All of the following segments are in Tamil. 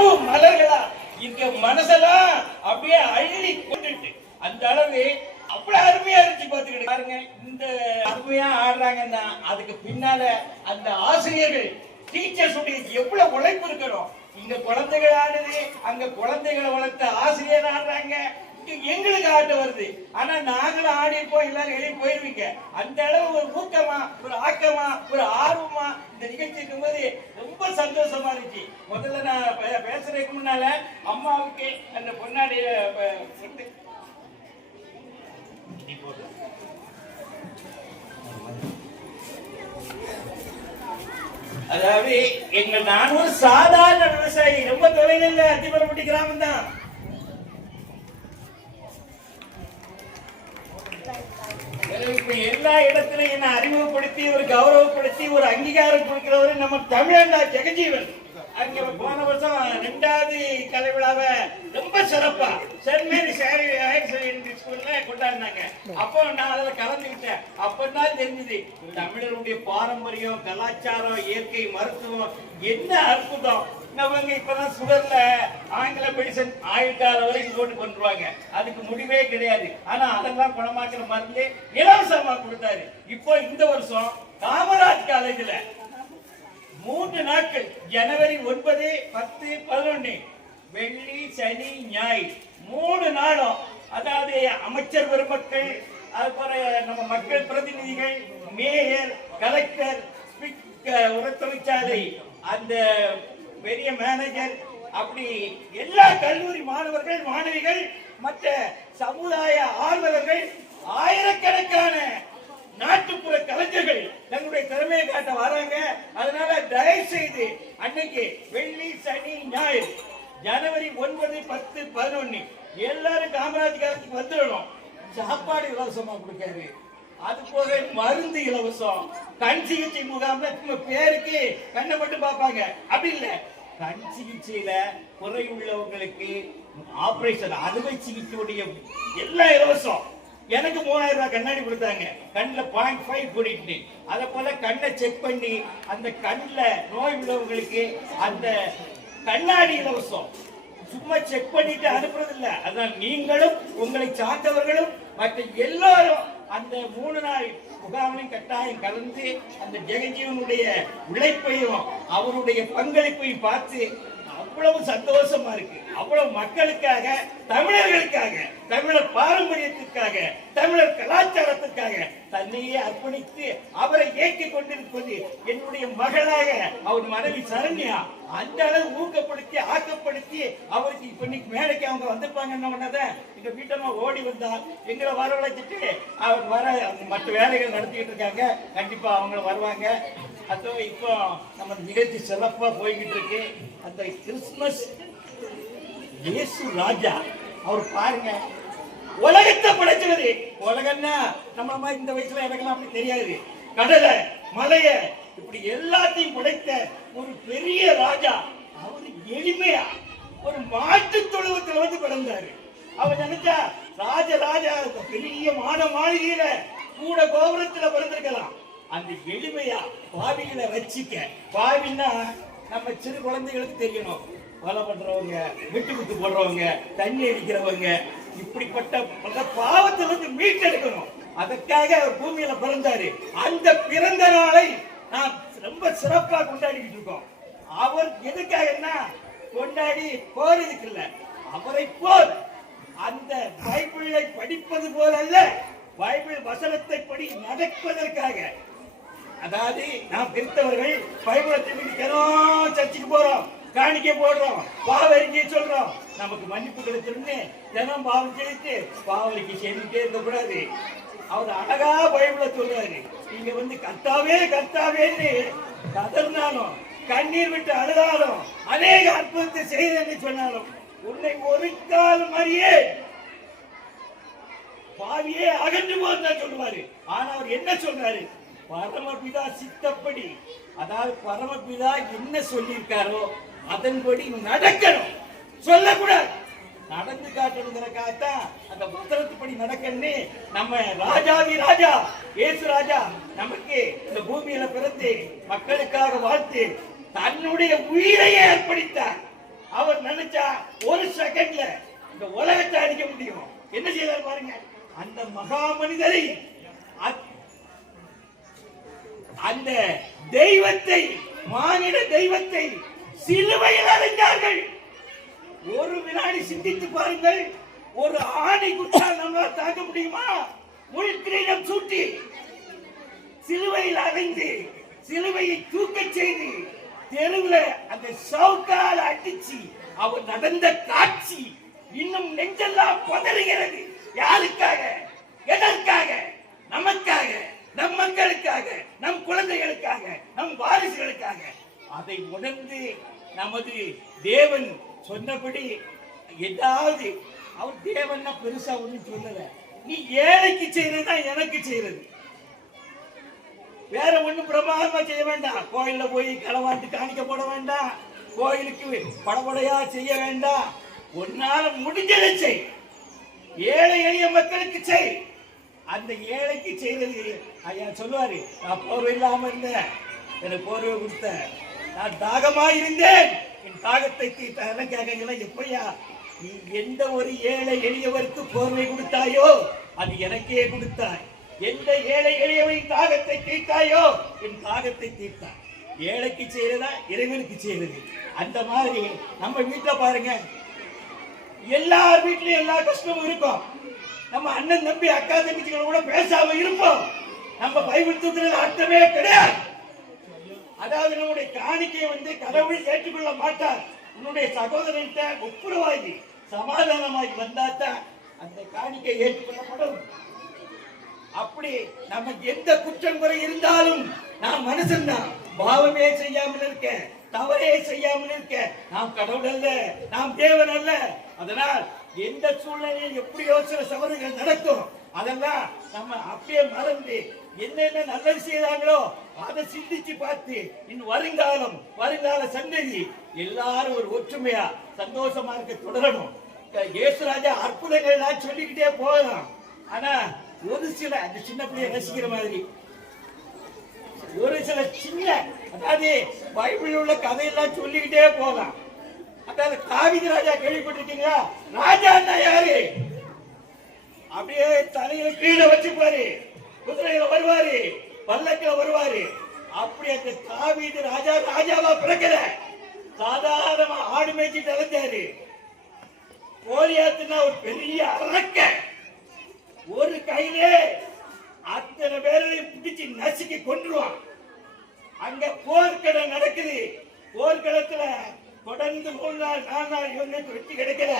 முகப்பு மலர்களா இங்க மனசெல்லாம் அப்படியே அள்ளி கொண்டுட்டு அந்த அளவு அவ்வளவு அருமையா இருந்துச்சு பாத்துக்கிட்டு பாருங்க இந்த அருமையா ஆடுறாங்கன்னா அதுக்கு பின்னால அந்த ஆசிரியர்கள் டீச்சர்ஸ் உடைய எவ்வளவு உழைப்பு இருக்கிறோம் இங்க குழந்தைகள் ஆடுது அங்க குழந்தைகளை வளர்த்த ஆசிரியர் ஆடுறாங்க. எங்களுக்கு ஆட்ட வருது. ஆனா நாங்களும் ஆடி எல்லாரும் வெளியே போயிருவீங்க. அந்த அளவு ஒரு ஊக்கமா ஒரு ஆக்கமா ஒரு ஆர்வமா இந்த நிகழ்ச்சி இருக்கும்போது ரொம்ப சந்தோஷமா இருந்துச்சு. முதல்ல நான் பேசுறதுக்கு முன்னால அம்மாவுக்கு அந்த பொன்னாடிய அதாவது எங்கள் நான் ஒரு சாதாரண விவசாயி ரொம்ப தொலைநிலை இல்ல அத்திமரப்பட்டி கிராமம் தான் இப்ப எல்லா இடத்துலயும் என்ன அறிமுகப்படுத்தி ஒரு கௌரவப்படுத்தி ஒரு அங்கீகாரம் கொடுக்கிறவர் நம்ம தமிழண்டா ஜெகஜீவன். அங்க போன வருஷம் ரெண்டாவது கலை விழாவை ரொம்ப சிறப்பா சென்ட் மேரி சாரி ஸ்கூல்ல கொண்டாடினாங்க. அப்போ நான் அதுல கலந்துக்கிட்டேன் அப்பதான் தெரிஞ்சது தமிழருடைய பாரம்பரியம் கலாச்சாரம் இயற்கை மருத்துவம் என்ன அற்புதம். அவங்க இப்பதான் சுகர்ல ஆங்கில மெடிசன் ஆயுள் காலம் வரைக்கும் போட்டு கொண்டுருவாங்க அதுக்கு முடிவே கிடையாது. ஆனா அதெல்லாம் குணமாக்கிற மருந்து இலவசமா கொடுத்தாரு. இப்போ இந்த வருஷம் காமராஜ் காலேஜ்ல மூன்று நாட்கள் ஜனவரி ஒன்பது பத்து பதினொன்னு வெள்ளி சனி ஞாயிறு. மூணு நாளும் அதாவது அமைச்சர் பெருமக்கள் அதுபோல நம்ம மக்கள் பிரதிநிதிகள் மேயர் கலெக்டர் உரத்தொழிற்சாலை அந்த பெரிய மேனேஜர் அப்படி எல்லா கல்லூரி மாணவர்கள் மாணவிகள் மற்ற சமுதாய ஆர்வலர்கள் ஆயிரக்கணக்கான நாட்டுப்புற கலைஞர்கள் தங்களுடைய திறமையை காட்ட வராங்க. அதனால தயவு செய்து அன்னைக்கு வெள்ளி சனி ஞாயிறு ஜனவரி ஒன்பது பத்து பதினொன்னு எல்லாரும் காமராஜ் காலத்துக்கு வந்துடணும். சாப்பாடு இலவசமா கொடுக்காரு. அது போக மருந்து இலவசம். கண் சிகிச்சை முகாம்ல பேருக்கு கண்ணை மட்டும் பார்ப்பாங்க. அப்படி இல்ல. கண் சிகிச்சையில குறை உள்ளவங்களுக்கு ஆபரேஷன் அறுவை சிகிச்சையுடைய எல்லாம் இலவசம். எனக்கு மூணாயிரம் ரூபாய் கண்ணாடி கொடுத்தாங்க. கண்ணில் பாயிண்ட் ஃபைவ் கூட்டிட்டு அதை போல கண்ணை செக் பண்ணி அந்த கண்ணில் நோய் உள்ளவங்களுக்கு அந்த கண்ணாடி இலவசம். சும்மா செக் பண்ணிட்டு அனுப்புறது இல்லை அதான் நீங்களும் உங்களை சார்ந்தவர்களும் மற்ற எல்லாரும் அந்த மூணு நாள் முகாமிலும் கட்டாயம் கலந்து அந்த ஜெகஜீவனுடைய உழைப்பையும் அவருடைய பங்களிப்பையும் பார்த்து அவ்வளவு சந்தோஷமா இருக்கு. அவ்வளவு மக்களுக்காக தமிழர்களுக்காக தமிழர் பாரம்பரியத்திற்காக தமிழர் கலாச்சாரத்திற்காக தன்னையே அர்ப்பணித்து அவரை இயக்கி கொண்டிருப்பது என்னுடைய மகளாக அவர் மனைவி சரண்யா அந்த அளவு ஊக்கப்படுத்தி ஆக்கப்படுத்தி அவருக்கு இப்ப இன்னைக்கு மேடைக்கு அவங்க வந்திருப்பாங்கன்னு உடனேதான் எங்க வீட்டம்மா ஓடி வந்தா எங்களை வரவழைச்சிட்டு அவர் வர மற்ற வேலைகள் நடத்திக்கிட்டு இருக்காங்க கண்டிப்பா அவங்க வருவாங்க. அதோ இப்போ நம்ம நிகழ்ச்சி சிறப்பா போய்கிட்டு இருக்கு. அந்த கிறிஸ்துமஸ் இயேசு ராஜா. அவர் பாருங்க. உலகத்தை படைச்சது உலகம்னா நம்ம இந்த வயசுல எனக்கெல்லாம் அப்படி தெரியாது. கடலை மலைய இப்படி எல்லாத்தையும் படைத்த ஒரு பெரிய ராஜா. அவர் எளிமையா ஒரு மாட்டு தொழுவத்துல வந்து பிறந்தாரு. அவர் நினைச்சா ராஜ ராஜா இந்த பெரிய மான மாளிகையில கூட கோபுரத்துல பிறந்திருக்கலாம். அந்த எளிமையா பாவிகளை வச்சுக்க பாவின்னா நம்ம சிறு குழந்தைகளுக்கு தெரியணும். கொலை பண்றவங்க விட்டு விட்டு போடுறவங்க தண்ணி அடிக்கிறவங்க இப்படிப்பட்ட பல பாவத்திலிருந்து மீட்டெடுக்கணும். அதற்காக அவர் பூமியில பிறந்தாரு. அந்த பிறந்த நாளை நாம் ரொம்ப சிறப்பா கொண்டாடிக்கிட்டு இருக்கோம். அவர் எதுக்காகன்னா கொண்டாடி போறதுக்கு இல்ல. அவரை போல் அந்த பைபிளை படிப்பது போல அல்ல பைபிள் வசனத்தை படி நடப்பதற்காக. அதாவது நாம் கிறிஸ்தவர்கள் பைபிளை படி தினம் சர்ச்சுக்கு போறோம். காணிக்கை போடுறோம். பாவரிக்கை சொல்றோம். நமக்கு மன்னிப்பு கிடைச்சிருந்து தினம் பாவம் செய்து பாவரிக்கை செய்துட்டே இருக்கக்கூடாது. அவர் அழகா பைபிள சொல்றாரு. நீங்க வந்து கத்தாவே கத்தாவேன்னு கதர்னாலும் கண்ணீர் விட்டு அழுதாலும் அநேக அற்புதத்தை செய்தேன்னு சொன்னாலும் உன்னை ஒரு கால் மாதிரியே பாவியே அகன்று போதுதான் சொல்லுவாரு. ஆனா அவர் என்ன சொல்றாரு? பரமபிதா சித்தப்படி. அதாவது பரமபிதா என்ன சொல்லியிருக்காரோ அதன்படி நடக்கணும். சொல்லக்கூடாது. நடந்து காட்டணுங்கிறக்காகத்தான் அந்த புத்தகத்துப்படி நடக்கணும்னு நம்ம ராஜாதி ராஜா இயேசு ராஜா நமக்கு இந்த பூமியில பிறந்து மக்களுக்காக வாழ்த்து தன்னுடைய உயிரையே அர்ப்பணித்தார். அவர் நினைச்சா ஒரு செகண்ட்ல இந்த உலகத்தை அடிக்க முடியும். என்ன செய்யறாரு பாருங்க? அந்த மகா மனிதரை அந்த தெய்வத்தை மானிட தெய்வத்தை சிலுவையில் அறிந்தார்கள் ஒரு வினாடி சிந்தித்து பாருங்கள். ஒரு ஆணை குற்றால் நம்மளால் தாங்க முடியுமா? முள் கிரீடம் சூட்டி சிலுவையில் அடைந்து சிலுவையை தூக்கச் செய்து தெருவில் அந்த சவுக்கால் அடிச்சு அவர் நடந்த காட்சி இன்னும் நெஞ்செல்லாம் பதறுகிறது. யாருக்காக? எதற்காக? நமக்காக நம் மக்களுக்காக நம் குழந்தைகளுக்காக நம் வாரிசுகளுக்காக. அதை உணர்ந்து நமது தேவன் சொன்னபடி ஏதாவது அவர் தேவன்னா பெருசா ஒண்ணும் சொல்லல. நீ ஏழைக்கு செய்யறதுதான் எனக்கு செய்யறது. வேற ஒண்ணும் பிரமாதமா செய்ய வேண்டாம். கோயில்ல போய் களவாண்டு காணிக்க போட வேண்டாம். கோயிலுக்கு படபடையா செய்ய வேண்டாம். உன்னால முடிஞ்சதை செய். ஏழை எளிய மக்களுக்கு செய். அந்த ஏழைக்கு செய்யறது ஐயா சொல்லுவாரு நான் போர்வை இல்லாம இருந்தேன். எனக்கு போர்வை கொடுத்தேன். நான் தாகமா இருந்தேன் என் தாகத்தை தீர்த்த கேட்கல எப்படியா? நீ எந்த ஒரு ஏழை எளியவருக்கு போர்வை கொடுத்தாயோ அது எனக்கே கொடுத்தாய். எந்த ஏழை எளியவரின் தாகத்தை தீர்த்தாயோ என் தாகத்தை தீர்த்தாய். ஏழைக்கு செய்யறதா இறைவனுக்கு செய்யறது அந்த மாதிரி நம்ம வீட்டுல பாருங்க. எல்லார் வீட்லயும் எல்லா கஷ்டமும் இருக்கும். நம்ம அண்ணன் தம்பி அக்கா தங்கச்சிகள் கூட பேசாம இருப்போம். நம்ம பைபிள் தூக்குறது அர்த்தமே கிடையாது. அதாவது நம்முடைய காணிக்கையை வந்து கடவுள் ஏற்றுக்கொள்ள மாட்டார். உன்னுடைய சகோதரன்கிட்ட ஒப்புரவாகி சமாதானமாகி வந்தாதான் அந்த காணிக்கை ஏற்றுக்கொள்ளப்படும் அப்படி நமக்கு எந்த குற்றம் குறை இருந்தாலும் நான் மனுஷன்தான் பாவமே செய்யாமல் இருக்க தவறே செய்யாமல் இருக்க நாம் கடவுள் அல்ல நாம் தேவன் அல்ல. அதனால் எந்த சூழ்நிலையில் எப்படியோ சில சவறுகள் நடக்கும். அதெல்லாம் நம்ம அப்படியே மறந்து என்னென்ன நல்லது செய்தாங்களோ அதை சிந்திச்சு பார்த்து இன் வருங்காலம் வருங்கால சந்ததி எல்லாரும் ஒரு ஒற்றுமையா சந்தோஷமா இருக்க தொடரணும். இயேசுராஜா அற்புதங்கள் எல்லாம் சொல்லிக்கிட்டே போகலாம். ஆனா ஒரு சில அந்த சின்ன பிள்ளைய ரசிக்கிற மாதிரி ஒரு சில சின்ன அதாவது பைபிள் உள்ள கதையெல்லாம் சொல்லிக்கிட்டே போகலாம். அதாவது காவிரி ராஜா கேள்விப்பட்டிருக்கீங்களா? ராஜா யாரு? அப்படியே தலையில கீழே வச்சுப்பாரு. குதிரையில வருவாரு பல்லக்கில வருவாரு. அப்படி அந்த தாவீது ராஜா ராஜாவா பிறக்கல. சாதாரணமா ஆடு மேய்ச்சி அலைஞ்சாரு கோலியாத்துனா ஒரு பெரிய அரக்க. ஒரு கையிலே அத்தனை பேரையும் பிடிச்சு நசுக்கி கொண்டுருவான் அங்க போர்க்கடை நடக்குது. போர்க்களத்துல தொடர்ந்து மூணு நாள் நாலு நாள் இவங்களுக்கு வெட்டி கிடைக்கல.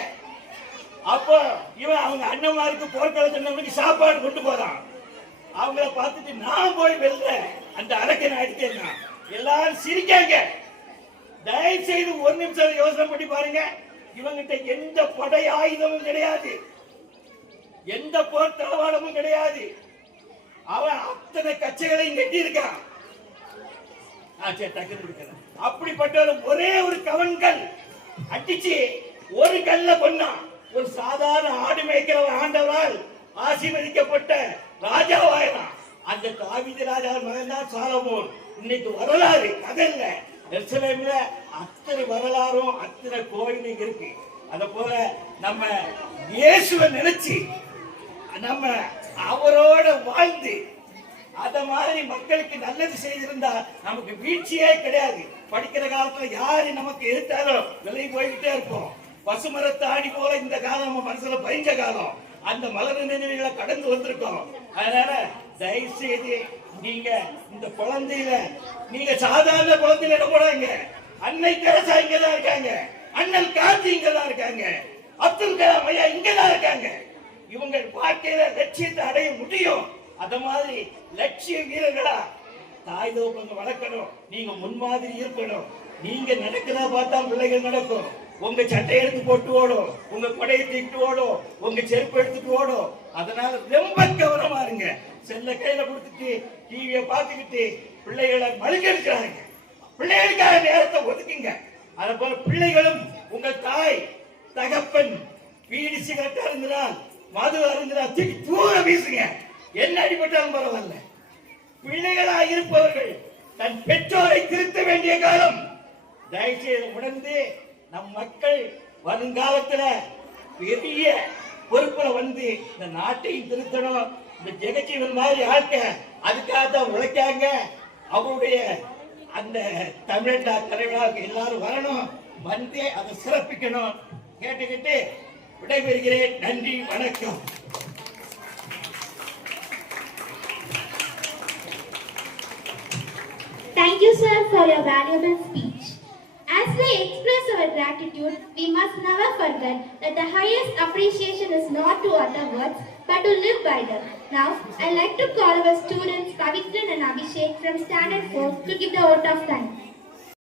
அப்போ இவன் அவங்க அண்ணன்மாருக்கு போர்க்களத்துல சாப்பாடு கொண்டு போறான். அவங்கள பார்த்துட்டு நான் போய் வெளில அந்த அரக்கனை அடிச்சேன்னா எல்லாரும் சிரிக்காங்க. தயவு செய்து ஒரு நிமிஷம் யோசனை பண்ணி பாருங்க. இவங்கிட்ட எந்த படை ஆயுதமும் கிடையாது. எந்த போர் தளவாடமும் கிடையாது. அவன் அத்தனை கச்சைகளையும் கட்டி இருக்கான் ஆ, சரி, டக்குனு கொடுக்கிறேன். அப்படிப்பட்ட ஒரே ஒரு கவன்கள் அடிச்சு ஒரு கல்ல கொன்னான். ஒரு சாதாரண ஆடு மேய்க்கிறவன் ஆண்டவரால் ஆசீர்வதிக்கப்பட்ட ராஜாவாயினான் அந்த தாவீது ராஜா மகன் தான் சாலமோன். இன்னைக்கு வரலாறு கதையில எருசலேம்ல அத்தனை வரலாறும் அத்தனை கோயிலும் இருக்கு. அத போல நம்ம இயேசுவை நினைச்சு நம்ம அவரோட வாழ்ந்து அத மாதிரி மக்களுக்கு நல்லது செய்திருந்தா நமக்கு வீழ்ச்சியே கிடையாது. படிக்கிற காலத்துல யாரு நமக்கு எதிர்த்தாலும் விலை போய்கிட்டே இருப்போம். பசுமரத்தை ஆடி போல இந்த காலம் நம்ம மனசுல பயஞ்ச காலம். அந்த மலர் நினைவுகளை கடந்து வந்திருக்கோம். அதனால தயவு செய்து நீங்க இந்த குழந்தையில நீங்க சாதாரண குழந்தையில இட போறாங்க? அன்னை தெரசா இங்கதான் இருக்காங்க. அண்ணல் காந்தி இங்கதான் இருக்காங்க. அப்துல் கலாம் ஐயா இங்கதான் இருக்காங்க. இவங்க வாழ்க்கையில லட்சியத்தை அடைய முடியும். அத மாதிரி லட்சிய வீரர்களா தாய் தோப்பங்க வளர்க்கணும். நீங்க முன்மாதிரி இருக்கணும். நீங்க நடக்கிறதா பார்த்தா பிள்ளைகள் நடக்கும். உங்க சட்டை எடுத்து போட்டு ஓடும். உங்க கொடையை தூக்கிட்டு ஓடும். உங்க செருப்பு எடுத்துட்டு ஓடும். அதனால ரொம்ப கவனமா இருங்க. செல்ல கையில கொடுத்துட்டு டிவியை பார்த்துக்கிட்டு பிள்ளைகளை மழுங்கெடுக்கிறாங்க பிள்ளைகளுக்காக நேரத்தை ஒதுக்குங்க. அதே போல பிள்ளைகளும் உங்கள் தாய் தகப்பன் வீடு சிகரெட் அருந்தினால் மது அருந்தினால் தூக்கி தூர வீசுங்க. என்ன அடிபட்டாலும் பரவாயில்ல. பிள்ளைகளா இருப்பவர்கள் தன் பெற்றோரை திருத்த வேண்டிய காலம். தயவுசெய்து உணர்ந்து நம் மக்கள் வருங்காலத்துல பெரிய பொறுப்புல வந்து இந்த நாட்டையும் திருத்தணும். இந்த ஜெகஜீவன் மாதிரி ஆட்க அதுக்காக தான் உழைக்காங்க. அவருடைய அந்த தமிழண்டா தலைவராக எல்லாரும் வரணும். வந்து அதை சிறப்பிக்கணும். கேட்டுக்கிட்டு விடைபெறுகிறேன். நன்றி வணக்கம். Thank you, sir, for your valuable speech. As we express our gratitude, we must never forget that the highest appreciation is not to utter words, but to live by them. Now, I'd like to call our students Pavitran and Abhishek from Standard 4 to give the vote of thanks.